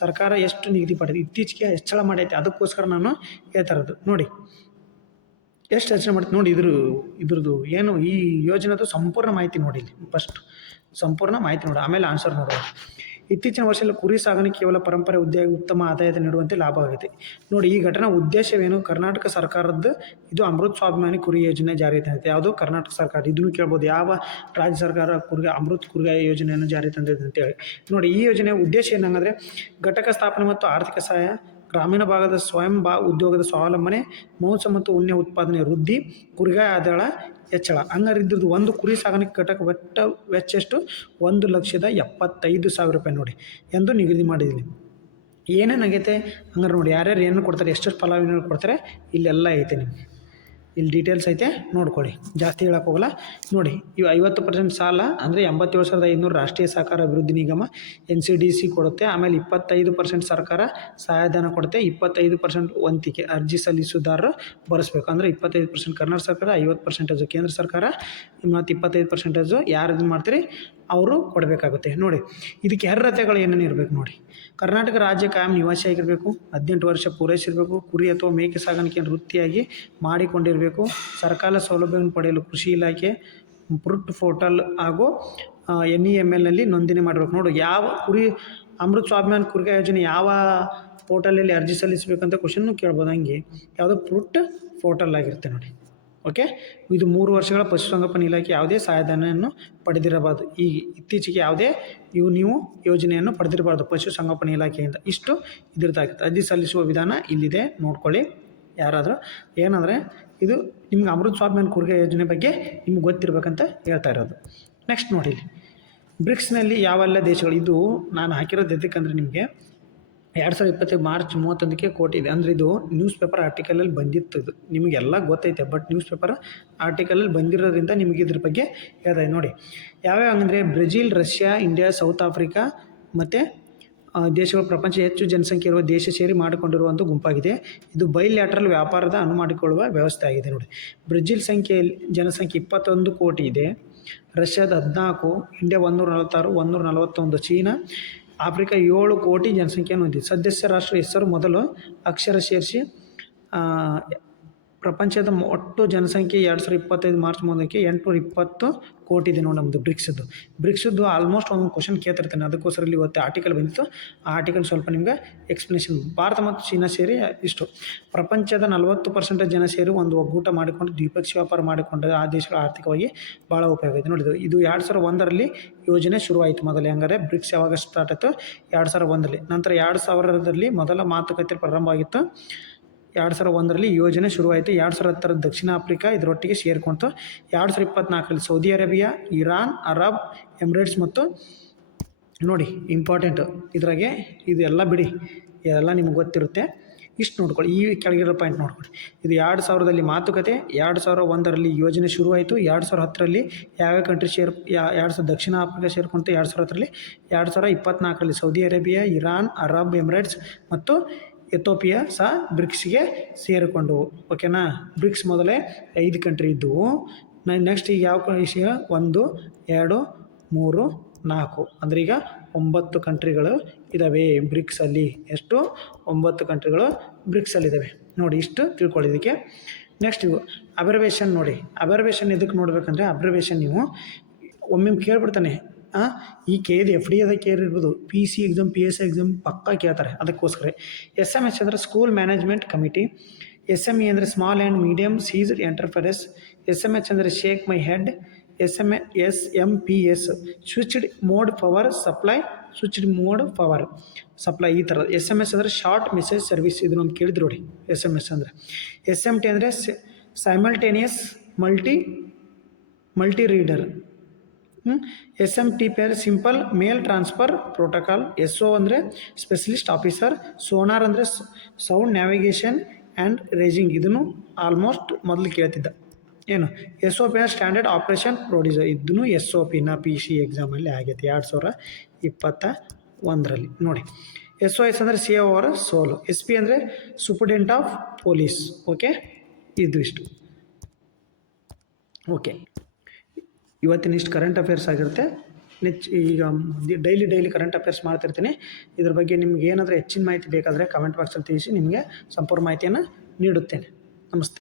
ಸರ್ಕಾರ ಎಷ್ಟು ನಿಗದಿ ಪಡೆದಿದೆ? ಇತ್ತೀಚೆಗೆ ಹೆಚ್ಚಳ ಮಾಡೈತೆ. ಅದಕ್ಕೋಸ್ಕರ ನಾನು ಹೇಳ್ತಾ ಇರೋದು. ನೋಡಿ, ಎಷ್ಟು ಹೆಚ್ಚಳ ಮಾಡುತ್ತೆ ನೋಡಿ. ಇದ್ರದ್ದು ಏನು ಈ ಯೋಜನೆದು ಸಂಪೂರ್ಣ ಮಾಹಿತಿ ನೋಡಿ. ಫಸ್ಟ್ ಸಂಪೂರ್ಣ ಮಾಹಿತಿ ನೋಡಿ, ಆಮೇಲೆ ಆನ್ಸರ್ ನೋಡೋಣ. ಇತ್ತೀಚಿನ ವರ್ಷದಲ್ಲಿ ಕುರಿ ಸಾಗಾಣಿಕೆ ಕೇವಲ ಪರಂಪರೆ ಉದ್ಯೋಗ ಉತ್ತಮ ಆದಾಯದ ನೀಡುವಂತೆ ಲಾಭವಾಗಿದೆ. ನೋಡಿ, ಈ ಘಟನಾ ಉದ್ದೇಶವೇನು? ಕರ್ನಾಟಕ ಸರ್ಕಾರದ್ದು ಇದು ಅಮೃತ್ ಸ್ವಾಭಿಮಾನಿ ಕುರಿ ಯೋಜನೆ ಜಾರಿ ತಂದಿದೆ. ಯಾವುದು? ಕರ್ನಾಟಕ ಸರ್ಕಾರ. ಇದನ್ನು ಕೇಳ್ಬೋದು, ಯಾವ ರಾಜ್ಯ ಸರ್ಕಾರ ಅಮೃತ್ ಕುರಿಗಾಯಿ ಯೋಜನೆಯನ್ನು ಜಾರಿ ತಂದಿದೆ ಅಂತೇಳಿ. ನೋಡಿ, ಈ ಯೋಜನೆಯ ಉದ್ದೇಶ ಏನಂದರೆ ಘಟಕ ಸ್ಥಾಪನೆ ಮತ್ತು ಆರ್ಥಿಕ ಸಹಾಯ, ಗ್ರಾಮೀಣ ಭಾಗದ ಸ್ವಯಂ ಉದ್ಯೋಗದ ಸ್ವಾವಲಂಬನೆ, ಮಾಂಸ ಮತ್ತು ಉಣ್ಣೆ ಉತ್ಪಾದನೆ ವೃದ್ಧಿ, ಕುರಿಗಾಯಿ ಆದಾಯ ಹೆಚ್ಚಳ. ಹಂಗಾರೆ ಇದ್ರದ್ದು ಒಂದು ಕುರಿ ಸಾಗಾಣಿಕೆ ಘಟಕ ವೆಚ್ಚ ಎಷ್ಟು? 1,75,000 ರೂಪಾಯಿ ನೋಡಿ ಎಂದು ನಿಗದಿ ಮಾಡಿದ್ದೀನಿ. ಏನೇನಾಗೈತೆ ಹಂಗಾರೆ ನೋಡಿ, ಯಾರ್ಯಾರು ಏನು ಕೊಡ್ತಾರೆ, ಎಷ್ಟು ಫಲಾನುಭವಿಗಳು ಕೊಡ್ತಾರೆ, ಇಲ್ಲೆಲ್ಲ ಐತೆ ನಿಮಗೆ. ಇಲ್ಲಿ ಡೀಟೇಲ್ಸ್ ಐತೆ, ನೋಡ್ಕೊಳ್ಳಿ. ಜಾಸ್ತಿ ಹೇಳಕ್ಕೆ ಹೋಗಲ್ಲ. ನೋಡಿ, ಇವು 50% ಸಾಲ ಅಂದರೆ 87,500 ರಾಷ್ಟ್ರೀಯ ಸಹಕಾರ ಅಭಿವೃದ್ಧಿ ನಿಗಮ NCDC ಕೊಡುತ್ತೆ. ಆಮೇಲೆ 25% ಸರ್ಕಾರ ಸಹಾಯಧನ ಕೊಡುತ್ತೆ. 25% ವಂತಿಕೆ ಅರ್ಜಿ ಸಲ್ಲಿಸುವುದಾರರು ಬರೆಸ್ಬೇಕು. ಅಂದರೆ 25% ಕರ್ನಾಟಕ ಸರ್ಕಾರ, 50% ಕೇಂದ್ರ ಸರ್ಕಾರ, ಮತ್ತು 25% ಯಾರು ಇದನ್ನು ಮಾಡ್ತೀರಿ ಅವರು ಕೊಡಬೇಕಾಗುತ್ತೆ. ನೋಡಿ, ಇದಕ್ಕೆ ಅರ್ಹತೆಗಳು ಏನೇನು ಇರಬೇಕು ನೋಡಿ. ಕರ್ನಾಟಕ ರಾಜ್ಯ ಕಾಯಂ ನಿವಾಸಿಯಾಗಿರಬೇಕು, 18 ವರ್ಷ ಪೂರೈಸಿರಬೇಕು, ಕುರಿ ಅಥವಾ ಮೇಕೆ ಸಾಗಾಣಿಕೆಯನ್ನು ವೃತ್ತಿಯಾಗಿ ಮಾಡಿಕೊಂಡಿರಬೇಕು, ಸರ್ಕಾರ ಸೌಲಭ್ಯವನ್ನು ಪಡೆಯಲು ಕೃಷಿ ಇಲಾಖೆ ಫ್ರೂಟ್ ಪೋರ್ಟಲ್ ಹಾಗೂ NEMLನಲ್ಲಿ ನೋಂದಣಿ ಮಾಡಬೇಕು. ನೋಡಿ, ಯಾವ ಕುರಿ ಅಮೃತ್ ಸ್ವಾಭಿಮಾನಿ ಕುರಿಗಾಯಿ ಯೋಜನೆ ಯಾವ ಪೋರ್ಟಲಲ್ಲಿ ಅರ್ಜಿ ಸಲ್ಲಿಸಬೇಕಂತ ಕ್ವಶನ್ನು ಕೇಳ್ಬೋದು. ಹಂಗೆ ಯಾವುದೋ ಫ್ರೂಟ್ ಪೋರ್ಟಲ್ ಆಗಿರುತ್ತೆ ನೋಡಿ. ಓಕೆ, ಇದು 3 ವರ್ಷಗಳ ಪಶುಸಂಗೋಪನಾ ಇಲಾಖೆ ಯಾವುದೇ ಸಹಾಯಧನವನ್ನು ಪಡೆದಿರಬಾರ್ದು. ಈಗ ಇತ್ತೀಚೆಗೆ ಯಾವುದೇ ನೀವು ಯೋಜನೆಯನ್ನು ಪಡೆದಿರಬಾರ್ದು ಪಶುಸಂಗೋಪನಾ ಇಲಾಖೆಯಿಂದ. ಇಷ್ಟು ಇದ್ರದ್ದಾಗಿತ್ತು. ಅರ್ಜಿ ಸಲ್ಲಿಸುವ ವಿಧಾನ ಇಲ್ಲಿದೆ, ನೋಡ್ಕೊಳ್ಳಿ. ಯಾರಾದರೂ ಏನಂದರೆ ಇದು ನಿಮ್ಗೆ ಅಮೃತ್ ಸ್ವಾಭಿಮಾನಿ ಕುರಿಗಾಯಿ ಯೋಜನೆ ಬಗ್ಗೆ ನಿಮ್ಗೆ ಗೊತ್ತಿರಬೇಕಂತ ಹೇಳ್ತಾ ಇರೋದು. ನೆಕ್ಸ್ಟ್ ನೋಡಿ, ಬ್ರಿಕ್ಸ್ನಲ್ಲಿ ಯಾವೆಲ್ಲ ದೇಶಗಳು, ಇದು ನಾನು ಹಾಕಿರೋದು ಎದಕ್ಕಂದರೆ ನಿಮಗೆ 2025 ಮಾರ್ಚ್ 31ಕ್ಕೆ ಕೊಟ್ಟಿದೆ. ಅಂದರೆ ಇದು ನ್ಯೂಸ್ ಪೇಪರ್ ಆರ್ಟಿಕಲಲ್ಲಿ ಬಂದಿತ್ತು. ಇದು ನಿಮಗೆಲ್ಲ ಗೊತ್ತೈತೆ, ಬಟ್ ನ್ಯೂಸ್ ಪೇಪರ್ ಆರ್ಟಿಕಲಲ್ಲಿ ಬಂದಿರೋದ್ರಿಂದ ನಿಮಗೆ ಇದ್ರ ಬಗ್ಗೆ ಹೇಳ್ತಾ ನೋಡಿ. ಯಾವ್ಯಾವ ಅಂದರೆ Brazil, Russia, India, south Africa ಮತ್ತು ದೇಶಗಳು ಪ್ರಪಂಚ ಹೆಚ್ಚು ಜನಸಂಖ್ಯೆ ಇರುವ ದೇಶ ಸೇರಿ ಮಾಡಿಕೊಂಡಿರುವಂಥ ಗುಂಪಾಗಿದೆ. ಇದು ಬೈಲ್ಯಾಟ್ರಲ್ ವ್ಯಾಪಾರದ ಅನುಮಾಡಿಕೊಳ್ಳುವ ವ್ಯವಸ್ಥೆ ಆಗಿದೆ. ನೋಡಿ, ಬ್ರೆಜಿಲ್ ಜನಸಂಖ್ಯೆ 21 ಕೋಟಿ ಇದೆ, ರಷ್ಯಾದ 14, ಇಂಡಿಯಾ 146, 141, ಚೀನಾ ಆಫ್ರಿಕಾ 7 ಕೋಟಿ ಜನಸಂಖ್ಯೆಯನ್ನು ಹೊಂದಿದೆ. ಸದಸ್ಯ ರಾಷ್ಟ್ರ ಹೆಸರು ಮೊದಲು ಅಕ್ಷರ ಸೇರಿಸಿ ಪ್ರಪಂಚದ ಒಟ್ಟು ಜನಸಂಖ್ಯೆ 2025 ಮಾರ್ಚ್ 1ಕ್ಕೆ 820 ಕೋಟಿ ಇದೆ ನೋಡಿ ನಮ್ಮದು ಬ್ರಿಕ್ಸ್ದು ಆಲ್ಮೋಸ್ಟ್ ಒಂದು ಕ್ವಶನ್ ಕೇಳ್ತಿರ್ತಾನೆ. ಅದಕ್ಕೋಸ್ಕರ ಇಲ್ಲಿ ಇವತ್ತು ಆರ್ಟಿಕಲ್ ಬಂದಿತ್ತು. ಆ ಆರ್ಟಿಕಲ್ ಸ್ವಲ್ಪ ನಿಮ್ಗೆ ಎಕ್ಸ್ಪ್ಲನೇಷನ್. ಭಾರತ ಮತ್ತು ಚೀನಾ ಸೇರಿ ಇಷ್ಟು ಪ್ರಪಂಚದ 40% ಜನ ಸೇರಿ ಒಂದು ಒಕ್ಕೂಟ ಮಾಡಿಕೊಂಡು ದ್ವಿಪಕ್ಷೀಯ ವ್ಯಾಪಾರ ಮಾಡಿಕೊಂಡ್ರೆ ಆ ದೇಶಗಳ ಆರ್ಥಿಕವಾಗಿ ಭಾಳ ಉಪಯೋಗ ಇದೆ. ನೋಡಿದ್ರು ಇದು 2001ರಲ್ಲಿ ಯೋಜನೆ ಶುರುವಾಯಿತು. ಮೊದಲು ಹೆಂಗಾರೆ ಬ್ರಿಕ್ಸ್ ಯಾವಾಗ ಸ್ಟಾರ್ಟ್ ಆಯಿತು? 2001ರಲ್ಲಿ. ನಂತರ 2000ರಲ್ಲಿ ಮೊದಲ ಮಾತುಕತೆ ಪ್ರಾರಂಭವಾಗಿತ್ತು. 2001ರಲ್ಲಿ ಯೋಜನೆ ಶುರುವಾಯಿತು. 2010 ದಕ್ಷಿಣ ಆಫ್ರಿಕಾ ಇದರೊಟ್ಟಿಗೆ ಸೇರಿಕೊಂತು. 2024ರಲ್ಲಿ Saudi Arabia, Iran, Arab Emirates ಮತ್ತು ನೋಡಿ ಇಂಪಾರ್ಟೆಂಟು ಇದ್ರಾಗೆ ಇದು ಎಲ್ಲ ಬಿಡಿ, ಇದೆಲ್ಲ ನಿಮ್ಗೆ ಗೊತ್ತಿರುತ್ತೆ. ಇಷ್ಟು ನೋಡ್ಕೊಳ್ಳಿ, ಈ ಕೆಳಗಿರೋ ಪಾಯಿಂಟ್ ನೋಡ್ಕೊಳ್ಳಿ. ಇದು 2000ರಲ್ಲಿ ಮಾತುಕತೆ, 2001ರಲ್ಲಿ ಯೋಜನೆ ಶುರುವಾಯಿತು, 2010ರಲ್ಲಿ ಯಾವ್ಯಾವ ಕಂಟ್ರಿ ದಕ್ಷಿಣ ಆಫ್ರಿಕಾ ಸೇರ್ಕೊಂತು 2010ರಲ್ಲಿ, 2024ರಲ್ಲಿ Saudi Arabia, Iran, Arab Emirates ಮತ್ತು ಎಥೋಪಿಯಾ ಸಹ ಬ್ರಿಕ್ಸ್ಗೆ ಸೇರಿಕೊಂಡವು. ಓಕೆನಾ, ಬ್ರಿಕ್ಸ್ ಮೊದಲೇ 5 ಕಂಟ್ರಿ ಇದ್ದವು. ನೆಕ್ಸ್ಟ್ ಈಗ ಯಾವ ವಿಷಯ 1, 2, 3, 4 ಅಂದರೆ ಈಗ 9 ಕಂಟ್ರಿಗಳು ಇದ್ದಾವೆ ಬ್ರಿಕ್ಸಲ್ಲಿ. ಎಷ್ಟು? 9 ಕಂಟ್ರಿಗಳು ಬ್ರಿಕ್ಸಲ್ಲಿದ್ದಾವೆ. ನೋಡಿ, ಇಷ್ಟು ತಿಳ್ಕೊಳ್ಳಿ ಇದಕ್ಕೆ. ನೆಕ್ಸ್ಟ್ ಇವು ಅಬ್ರಿವೇಷನ್ ನೋಡಿ. ಅಬ್ರಿವೇಷನ್ ಎದಕ್ಕೆ ನೋಡಬೇಕಂದ್ರೆ, ಅಬ್ರಿವೇಷನ್ ನೀವು ಒಮ್ಮೆ ಕೇಳ್ಬಿಡ್ತಾನೆ. ಈ ಕೇಳಿದ FD ಅದಕ್ಕೆ ಕೇಳಿರ್ಬೋದು, PC ಎಕ್ಸಾಮ್, PSI ಎಕ್ಸಾಮ್ ಪಕ್ಕಾ ಕೇಳ್ತಾರೆ. ಅದಕ್ಕೋಸ್ಕರ SMS ಅಂದರೆ ಸ್ಕೂಲ್ ಮ್ಯಾನೇಜ್ಮೆಂಟ್ ಕಮಿಟಿ, SME ಅಂದರೆ small and medium sized enterprises, SMH ಅಂದರೆ shake my head, SMPS switched mode power supply, ಈ ಥರ. SMS ಅಂದರೆ ಶಾರ್ಟ್ ಮೆಸೇಜ್ ಸರ್ವಿಸ್, ಇದು ನಮ್ಗೆ ಕೇಳಿದ್ರು ನೋಡಿ. SMS ಅಂದರೆ SMT ಅಂದರೆ ಸೈಮಲ್ಟೇನಿಯಸ್ ಮಲ್ಟಿ ರೀಡರ್. SMTP ಅಂದರೆ simple mail transfer protocol. SO ಅಂದರೆ ಸ್ಪೆಷಲಿಸ್ಟ್ ಆಫೀಸರ್. ಸೋನಾರ್ ಅಂದರೆ ಸೌಂಡ್ ನ್ಯಾವಿಗೇಷನ್ ಆ್ಯಂಡ್ ರೇಜಿಂಗ್, ಇದನ್ನು ಆಲ್ಮೋಸ್ಟ್ ಮೊದಲು ಕೇಳ್ತಿದ್ದ. ಏನು SOP ಅಂದರೆ ಸ್ಟ್ಯಾಂಡರ್ಡ್ ಆಪ್ರೇಷನ್ ಪ್ರೊಡ್ಯೂಸರ್, ಇದನ್ನು SOPನ PC ಎಕ್ಸಾಮಲ್ಲಿ ಆಗೈತೆ 2021ರಲ್ಲಿ ನೋಡಿ. SOS ಅಂದರೆ ಸೇವ್ ಅವರ್ ಸೋಲ್. SP ಅಂದರೆ ಸೂಪರ್ಡೆಂಟ್ ಆಫ್ ಪೊಲೀಸ್. ಓಕೆ, ಇಷ್ಟು. ಓಕೆ, ಇವತ್ತಿನ ಇಷ್ಟು ಕರೆಂಟ್ ಅಫೇರ್ಸ್ ಆಗಿರುತ್ತೆ. ಈಗ ಡೈಲಿ ಕರೆಂಟ್ ಅಫೇರ್ಸ್ ಮಾಡ್ತಿರ್ತೀನಿ. ಇದ್ರ ಬಗ್ಗೆ ನಿಮ್ಗೆ ಏನಾದರೂ ಹೆಚ್ಚಿನ ಮಾಹಿತಿ ಬೇಕಾದರೆ ಕಮೆಂಟ್ ಬಾಕ್ಸಲ್ಲಿ ತಿಳಿಸಿ, ನಿಮಗೆ ಸಂಪೂರ್ಣ ಮಾಹಿತಿಯನ್ನು ನೀಡುತ್ತೇನೆ. ನಮಸ್ತೆ.